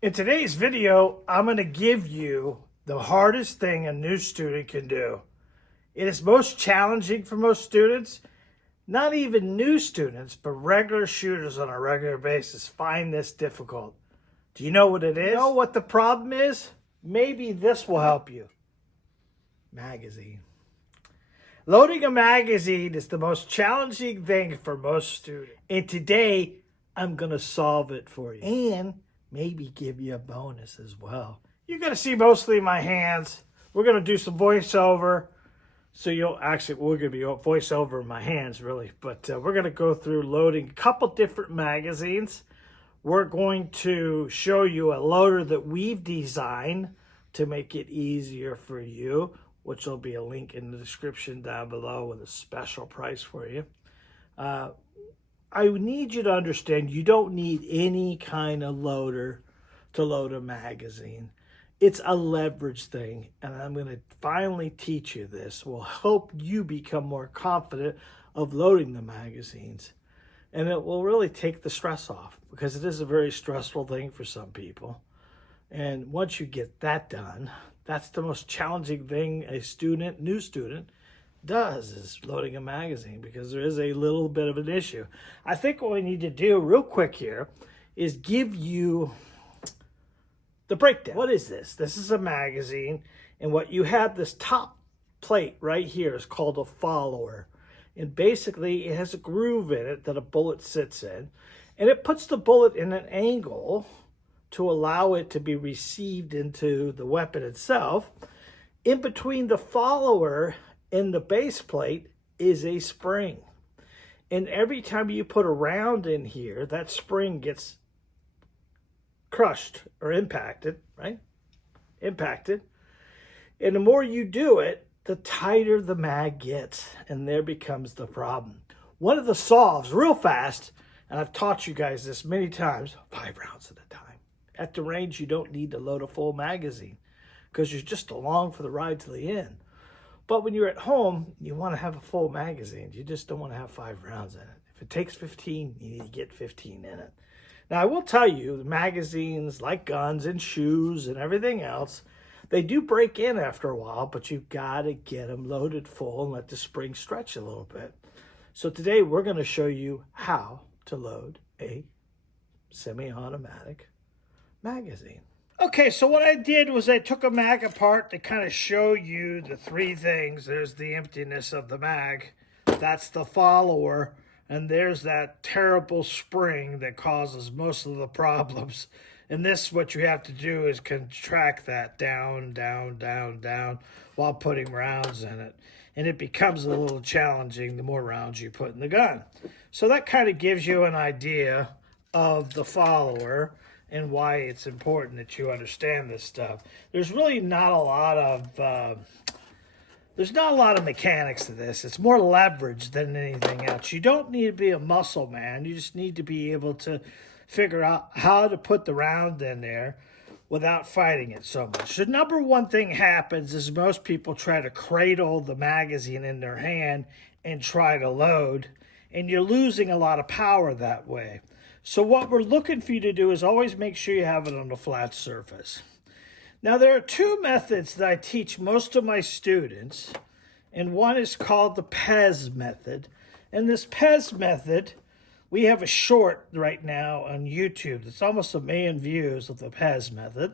In today's video, I'm going to give you the hardest thing a new student can do. It is most challenging for most students. Not even new students, but regular shooters on a regular basis find this difficult. Do you know what it is? You know what the problem is? Maybe this will help you. Magazine. Loading a magazine is the most challenging thing for most students. And today, I'm going to solve it for you. And maybe give you a bonus as well. You're going to see mostly my hands. We're going to do some voiceover. So we're going to be voiceover in my hands really. But we're going to go through loading a couple different magazines. We're going to show you a loader that we've designed to make it easier for you, which will be a link in the description down below with a special price for you. I need you to understand you don't need any kind of loader to load a magazine. It's a leverage thing, and I'm going to finally teach you this. Will help you become more confident of loading the magazines. And it will really take the stress off because it is a very stressful thing for some people. And once you get that done, that's the most challenging thing a new student, does is loading a magazine because there is a little bit of an issue. I think what we need to do real quick here is give you the breakdown. What is this? This is a magazine, and what you have, this top plate right here is called a follower. And basically it has a groove in it that a bullet sits in, and it puts the bullet in an angle to allow it to be received into the weapon itself. In between the follower and the base plate is a spring. And every time you put a round in here, that spring gets crushed or impacted, right? Impacted. And the more you do it, the tighter the mag gets. And there becomes the problem. One of the solves, real fast, and I've taught you guys this many times, 5 rounds at a time. At the range, you don't need to load a full magazine because you're just along for the ride to the end. But when you're at home, you want to have a full magazine. You just don't want to have 5 rounds in it. If it takes 15, you need to get 15 in it. Now, I will tell you, the magazines, like guns and shoes and everything else, they do break in after a while, but you've got to get them loaded full and let the spring stretch a little bit. So today, we're going to show you how to load a semi-automatic magazine. Okay, so what I did was I took a mag apart to kind of show you the 3 things. There's the emptiness of the mag. That's the follower. And there's that terrible spring that causes most of the problems. And this, what you have to do is contract that down, down, down, down while putting rounds in it. And it becomes a little challenging the more rounds you put in the gun. So that kind of gives you an idea of the follower and why it's important that you understand this stuff. There's really not a lot of mechanics to this. It's more leverage than anything else. You don't need to be a muscle man. You just need to be able to figure out how to put the round in there without fighting it so much. The number one thing happens is most people try to cradle the magazine in their hand and try to load, and you're losing a lot of power that way. So what we're looking for you to do is always make sure you have it on a flat surface. Now, there are 2 methods that I teach most of my students, and one is called the PEZ method. And this PEZ method, we have a short right now on YouTube. It's almost 1 million views of the PEZ method.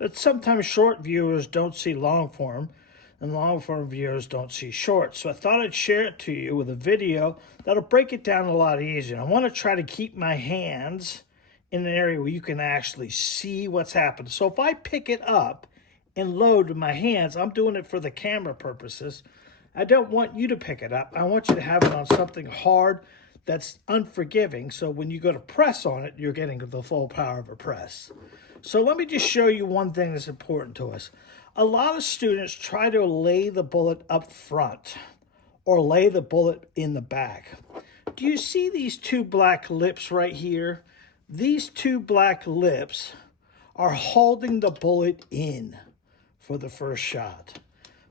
But sometimes short viewers don't see long form, and long form viewers don't see short. So I thought I'd share it to you with a video that'll break it down a lot easier. I want to try to keep my hands in an area where you can actually see what's happening. So if I pick it up and load with my hands, I'm doing it for the camera purposes. I don't want you to pick it up. I want you to have it on something hard that's unforgiving. So when you go to press on it, you're getting the full power of a press. So let me just show you one thing that's important to us. A lot of students try to lay the bullet up front or lay the bullet in the back. Do you see these 2 black lips right here? These 2 black lips are holding the bullet in for the first shot.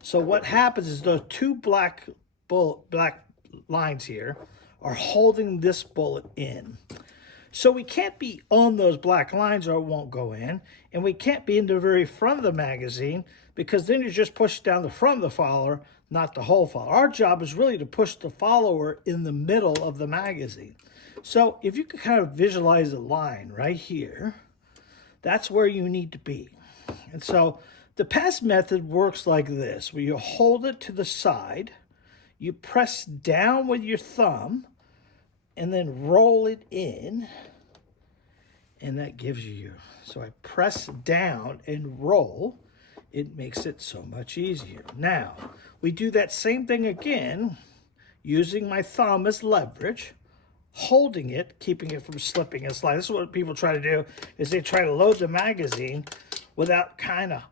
So what happens is those 2 black lines here are holding this bullet in. So we can't be on those black lines or it won't go in. And we can't be in the very front of the magazine because then you just push down the front of the follower, not the whole follower. Our job is really to push the follower in the middle of the magazine. So if you could kind of visualize a line right here, that's where you need to be. And so the pass method works like this, where you hold it to the side, you press down with your thumb, and then roll it in, and that gives you. So I press down and roll. It makes it so much easier. Now, we do that same thing again, using my thumb as leverage, holding it, keeping it from slipping and sliding. This is what people try to do, is they try to load the magazine without kind of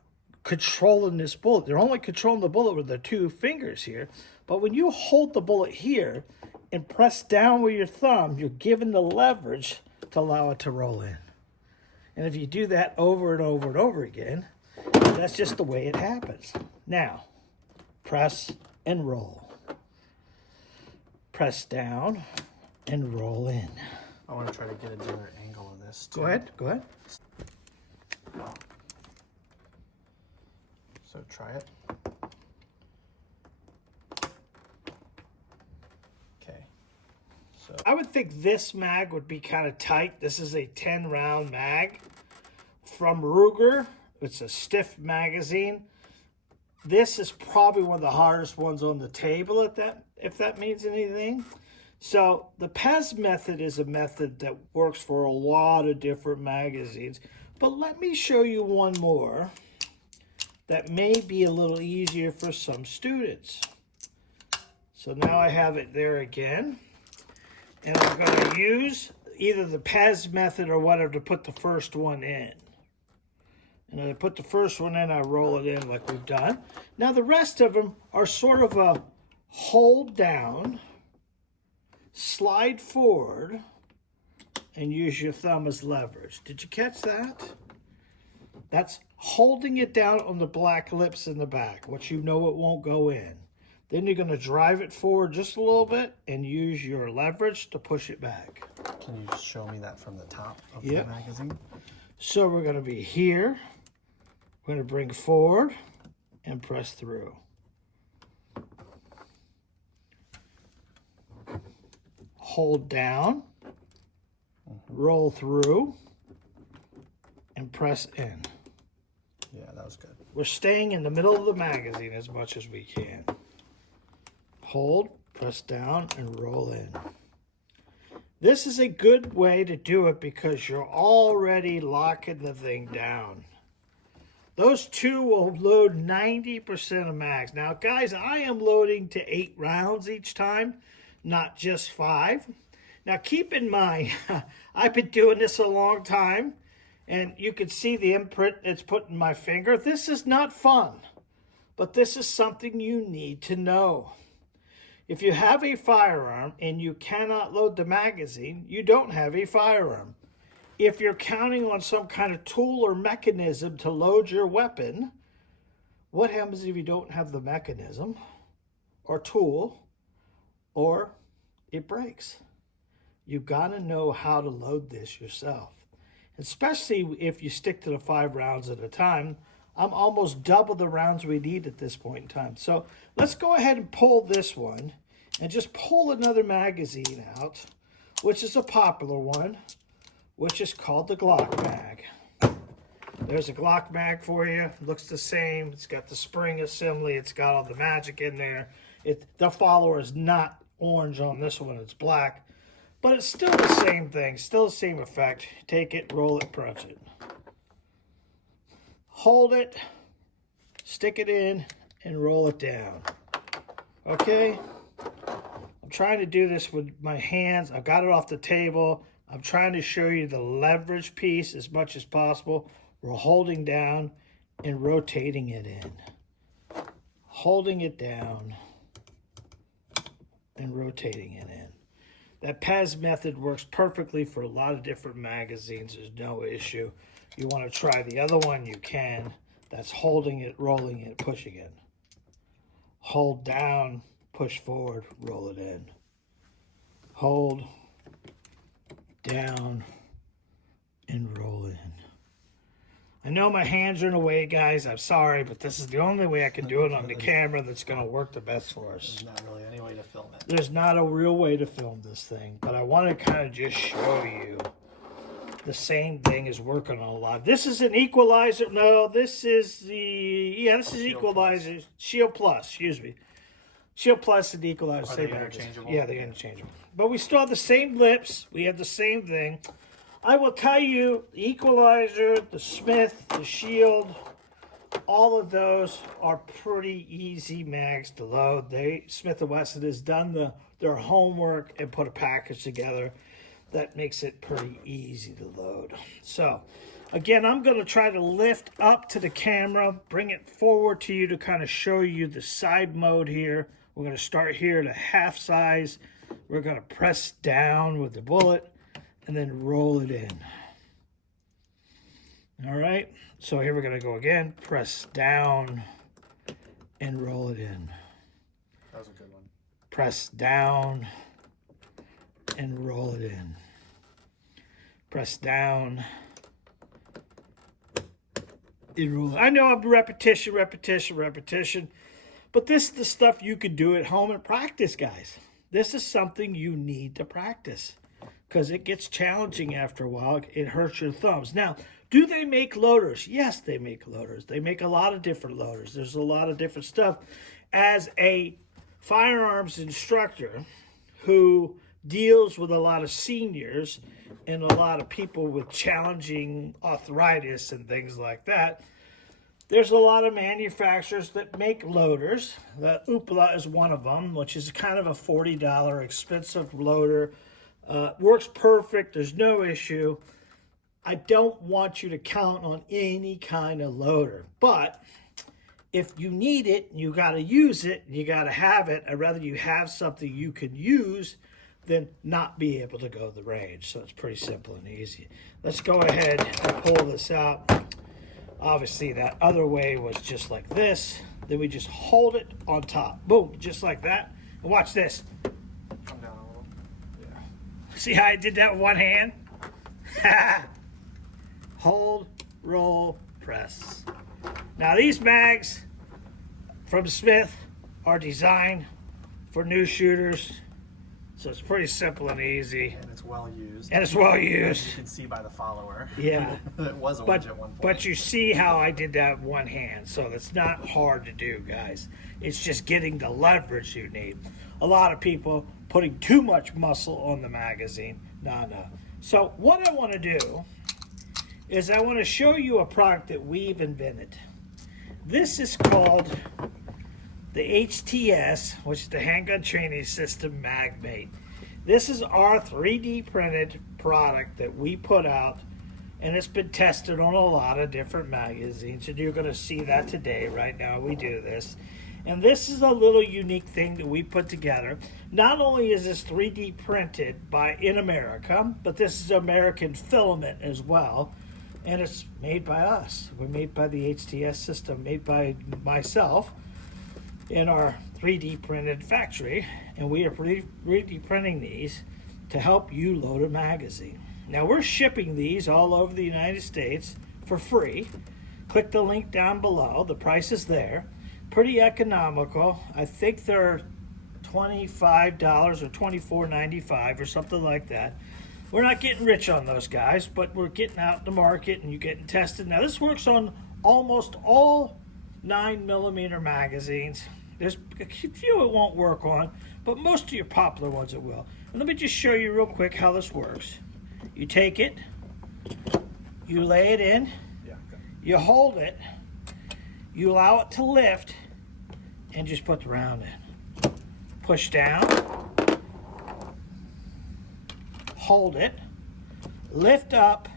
controlling this bullet. They're only controlling the bullet with their 2 fingers here. But when you hold the bullet here and press down with your thumb, you're given the leverage to allow it to roll in. And if you do that over and over and over again, that's just the way it happens. Now, press and roll. Press down and roll in. I want to try to get a different angle of this too. Go ahead. So try it. Okay. So I would think this mag would be kind of tight. This is a 10 round mag from Ruger. It's a stiff magazine. This is probably one of the hardest ones on the table, if that means anything. So the PEZ method is a method that works for a lot of different magazines. But let me show you one more that may be a little easier for some students. So now I have it there again. And I'm going to use either the PEZ method or whatever to put the first one in. And I put the first one in, I roll it in like we've done. Now the rest of them are sort of a hold down, slide forward, and use your thumb as leverage. Did you catch that? That's holding it down on the black lips in the back, which you know it won't go in. Then you're going to drive it forward just a little bit and use your leverage to push it back. can you show me that from the top of the magazine? So we're going to be here. We're going to bring forward and press through. Hold down, roll through, and press in. Yeah, that was good. We're staying in the middle of the magazine as much as we can. Hold, press down, and roll in. This is a good way to do it because you're already locking the thing down. Those two will load 90% of mags. Now, guys, I am loading to 8 rounds each time, not just 5. Now, keep in mind, I've been doing this a long time, and you can see the imprint it's put in my finger. This is not fun, but this is something you need to know. If you have a firearm and you cannot load the magazine, you don't have a firearm. If you're counting on some kind of tool or mechanism to load your weapon, what happens if you don't have the mechanism or tool or it breaks? You've got to know how to load this yourself, especially if you stick to the 5 rounds at a time. I'm almost double the rounds we need at this point in time. So let's go ahead and pull this one and just pull another magazine out, which is a popular one, which is called the Glock mag. There's a Glock mag for you. It looks the same. It's got the spring assembly. It's got all the magic in there. The follower is not orange on this one. It's black. But it's still the same thing. Still the same effect. Take it, roll it, punch it. Hold it, stick it in, and roll it down. Okay? I'm trying to do this with my hands. I've got it off the table. I'm trying to show you the leverage piece as much as possible. We're holding down and rotating it in. Holding it down and rotating it in. That PEZ method works perfectly for a lot of different magazines. There's no issue. You want to try the other one, you can. That's holding it, rolling it, pushing it. Hold down, push forward, roll it in. Hold, down, and roll in. I know my hands are in the way, guys. I'm sorry, but this is the only way I can do it on the camera that's going to work the best for us. There's not really any way to film it. There's not a real way to film this thing, but I want to kind of just show you the same thing is working on a lot. This is an equalizer. No, this is this is equalizer. Plus. Shield Plus, excuse me. Shield Plus and equalizer. Are they interchangeable? Yeah, they're interchangeable. But we still have the same lips. We have the same thing. I will tell you, the equalizer, the Smith, the Shield, all of those are pretty easy mags to load. Smith & Wesson has done their homework and put a package together that makes it pretty easy to load. So, again, I'm going to try to lift up to the camera, bring it forward to you to kind of show you the side mode here. We're going to start here at a half size. We're going to press down with the bullet and then roll it in. All right, so here we're going to go again. Press down and roll it in. That was a good one. Press down and roll it in. Press down and roll it. I know I'm repetition, but this is the stuff you can do at home and practice, guys. This is something you need to practice because it gets challenging after a while. It hurts your thumbs. Now, do they make loaders? Yes, they make loaders. They make a lot of different loaders. There's a lot of different stuff. As a firearms instructor who deals with a lot of seniors and a lot of people with challenging arthritis and things like that, there's a lot of manufacturers that make loaders. The Upala is one of them, which is kind of a $40 expensive loader. Works perfect. There's no issue. I don't want you to count on any kind of loader. But if you need it, you got to use it, you got to have it. I'd rather you have something you can use than not be able to go to the range. So it's pretty simple and easy. Let's go ahead and pull this out. Obviously, that other way was just like this. Then we just hold it on top. Boom, just like that. And watch this. Come down a little. Yeah. See how I did that with one hand? Hold, roll, press. Now, these mags from Smith are designed for new shooters. So it's pretty simple and easy. And it's well used. And it's well used. You can see by the follower. Yeah. It was orange at one point. But you see how I did that with one hand. So it's not hard to do, guys. It's just getting the leverage you need. A lot of people putting too much muscle on the magazine. No. So what I want to do is I want to show you a product that we've invented. This is called the HTS, which is the Handgun Training System Mag Mate. This is our 3D printed product that we put out, and it's been tested on a lot of different magazines, and you're going to see that today. Right now we do this. And this is a little unique thing that we put together. Not only is this 3D printed in America, but this is American filament as well. And it's made by us. We're made by the HTS system, made by myself in our 3D printed factory, and we are 3D printing these to help you load a magazine. Now, we're shipping these all over the United States for free. Click the link down below. The price is there. Pretty economical. I think they're $25 or $24.95 or something like that. We're not getting rich on those guys, but we're getting out in the market and you're getting tested. Now, this works on almost all 9mm magazines. There's a few it won't work on, but most of your popular ones it will. And let me just show you real quick how this works. You take it, you lay it in, you hold it, you allow it to lift, and just put the round in. Push down, hold it, lift up,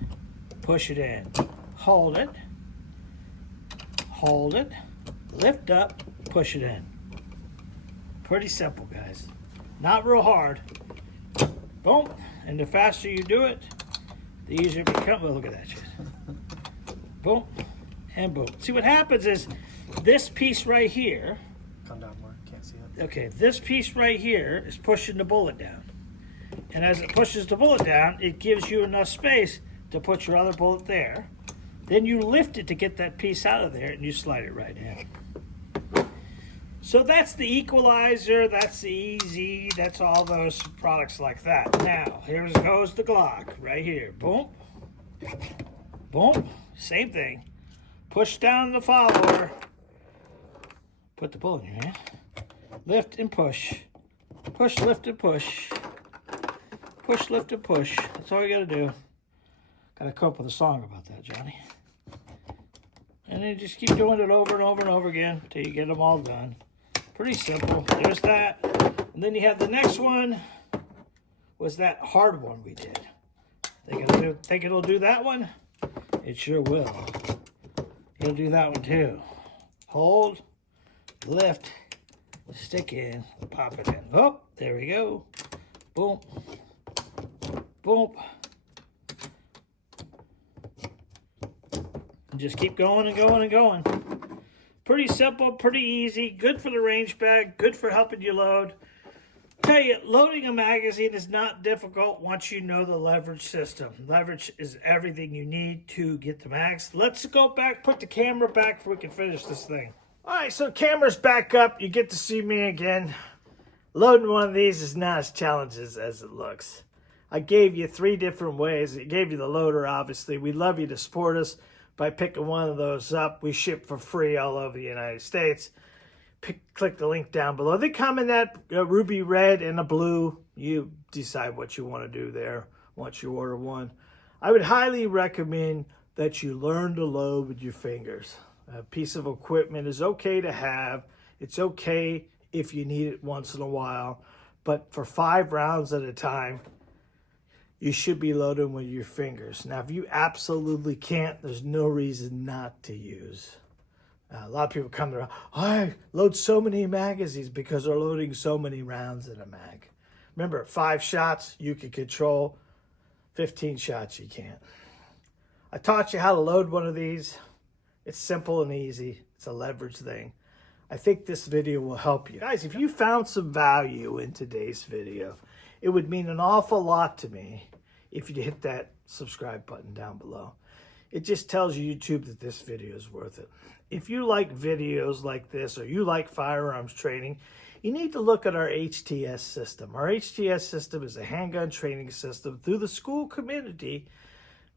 push it in. Hold it, lift up, push it in. Pretty simple, guys. Not real hard. Boom. And the faster you do it, the easier it becomes. Well, look at that shit. Boom. And boom. See, what happens is this piece right here. Come down more. Can't see it. Okay, this piece right here is pushing the bullet down. And as it pushes the bullet down, it gives you enough space to put your other bullet there. Then you lift it to get that piece out of there, and you slide it right in. So that's the equalizer, that's the easy, that's all those products like that. Now, here goes the Glock right here. Boom. Boom. Same thing. Push down the follower. Put the bullet in your hand. Lift and push. Push, lift, and push. Push, lift, and push. That's all you gotta do. Gotta come up with a song about that, Johnny. And then just keep doing it over and over and over again until you get them all done. Pretty simple. There's that. And then you have the next one. Was that hard one we did? Think it'll do that one? It sure will. It'll do that one too. Hold, lift, stick in, pop it in. Oh, there we go. Boom. Boom. And just keep going and going and going. Pretty simple, pretty easy, good for the range bag, good for helping you load. Tell you, loading a magazine is not difficult once you know the leverage system. Leverage is everything you need to get the mags. Let's go back, put the camera back so we can finish this thing. All right, so camera's back up. You get to see me again. Loading one of these is not as challenging as it looks. I gave you 3 different ways. I gave you the loader, obviously. We'd love you to support us by picking one of those up. We ship for free all over the United States. Click the link down below. They come in that ruby red and a blue. You decide what you want to do there once you order one. I would highly recommend that you learn to load with your fingers. A piece of equipment is okay to have. It's okay if you need it once in a while. But for 5 rounds at a time, you should be loading with your fingers. Now, if you absolutely can't, there's no reason not to use. A lot of people come around, I load so many magazines because they're loading so many rounds in a mag. Remember, 5 shots you can control, 15 shots you can't. I taught you how to load one of these. It's simple and easy. It's a leverage thing. I think this video will help you. Guys, if you found some value in today's video, it would mean an awful lot to me if you hit that subscribe button down below. It just tells YouTube that this video is worth it. If you like videos like this or you like firearms training, you need to look at our HTS system. Our HTS system is a handgun training system through the school community,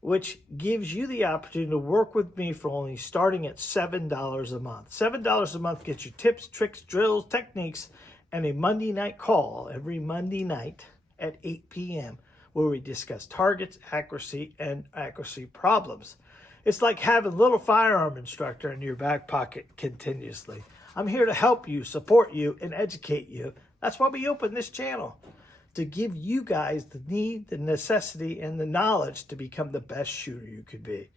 which gives you the opportunity to work with me for only starting at $7 a month. $7 a month gets you tips, tricks, drills, techniques, and a Monday night call every Monday night at 8 p.m. where we discuss targets, accuracy, and accuracy problems. It's like having a little firearm instructor in your back pocket continuously. I'm here to help you, support you, and educate you. That's why we opened this channel, to give you guys the need, the necessity, and the knowledge to become the best shooter you could be.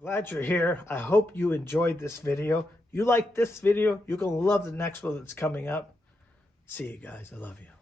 Glad you're here. I hope you enjoyed this video. You like this video, you're going to love the next one that's coming up. See you guys. I love you.